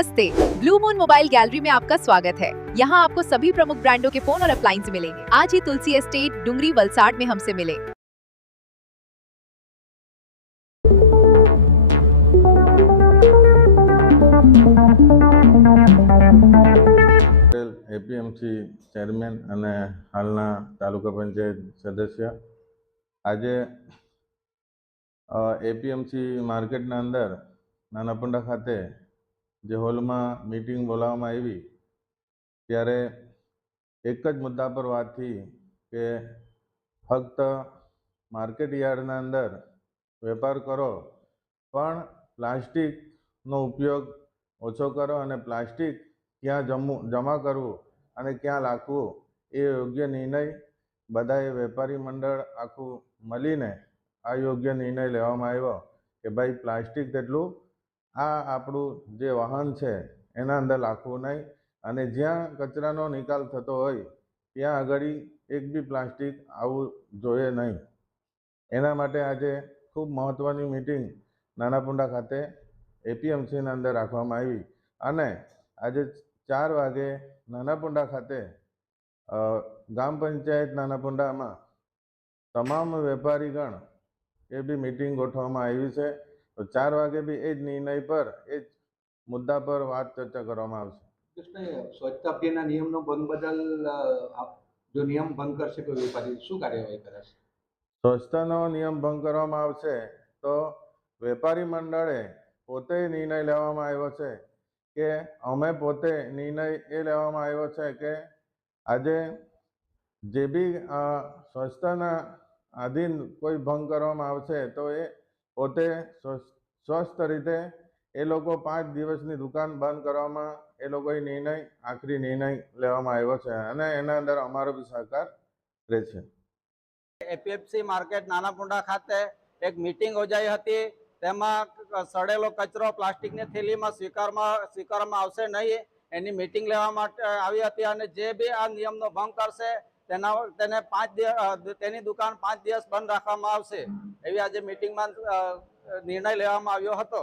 नमस्ते, blue moon mobile gallery में आपका स्वागत है। यहाँ आपको सभी प्रमुख ब्रांडों के फोन और अप्लायंस मिलेंगे। आज ही तुलसी एस्टेट डुंगरी वलसाड में हमसे मिले। એપીએમસી ચેરમેન અને હાલના તાલુકા પંચાયત સદસ્ય આજે એપીએમસી માર્કેટના અંદર નાનાપુંડા ખાતે જે હોલમાં મીટિંગ બોલાવવામાં આવી ત્યારે એક જ મુદ્દા પર વાત થઈ કે ફક્ત માર્કેટ યાર્ડના અંદર વેપાર કરો પણ પ્લાસ્ટિકનો ઉપયોગ ઓછો કરો અને પ્લાસ્ટિક ક્યાં જમા કરવું અને ક્યાં રાખવું એ યોગ્ય નિર્ણય બધાએ વેપારી મંડળ આખું મળીને આ યોગ્ય નિર્ણય લેવામાં આવ્યો કે ભાઈ પ્લાસ્ટિક તેટલું આ આપણું જે વાહન છે એના અંદર રાખવું નહીં અને જ્યાં કચરાનો નિકાલ થતો હોય ત્યાં આગળ એક બી પ્લાસ્ટિક આવવું જોઈએ નહીં। એના માટે આજે ખૂબ મહત્ત્વની મિટિંગ નાનાપુંડા ખાતે એપીએમસીના અંદર રાખવામાં આવી અને આજે 4 વાગે નાનાપુંડા ખાતે ગ્રામ પંચાયત નાનાપુંડામાં તમામ વેપારીગણ એ બી મિટિંગ ગોઠવવામાં આવી છે। તો 4 વાગે બી એ જ નિર્ણય પર એ જ મુદ્દા પર વાત ચર્ચા કરવામાં આવશે। સ્વચ્છતા અભિયાનના નિયમનો ભંગ બદલ જો નિયમ ભંગ કરશે તો વેપારી શું કાર્યવાહી કરશે? સ્વચ્છતાનો નિયમ ભંગ કરવામાં આવશે તો વેપારી મંડળે પોતે નિર્ણય લેવામાં આવ્યો છે કે અમે પોતે નિર્ણય એ લેવામાં આવ્યો છે કે આજે જે બી સ્વચ્છતાના આધીન કોઈ ભંગ કરવામાં આવશે તો એ પોતે સ્વસ્થ રીતે એ લોકો 5 દિવસની દુકાન બંધ કરવામાં એ લોકોએ આખરી નિર્ણય લેવામાં આવ્યો છે અને એના અંદર અમારો બી સહકાર રહેશે। એપીએમસી માર્કેટ નાનાપુંડા ખાતે એક મીટિંગ યોજાઈ હતી। તેમાં સડેલો કચરો પ્લાસ્ટિકની થેલીમાં સ્વીકારવામાં આવશે નહીં એની મીટિંગ લેવા માટે આવી હતી અને જે બી આ નિયમનો ભંગ કરશે તેની દુકાન 5 દિવસ બંધ રાખવામાં આવશે એવી આજે મીટિંગમાં નિર્ણય લેવામાં આવ્યો હતો।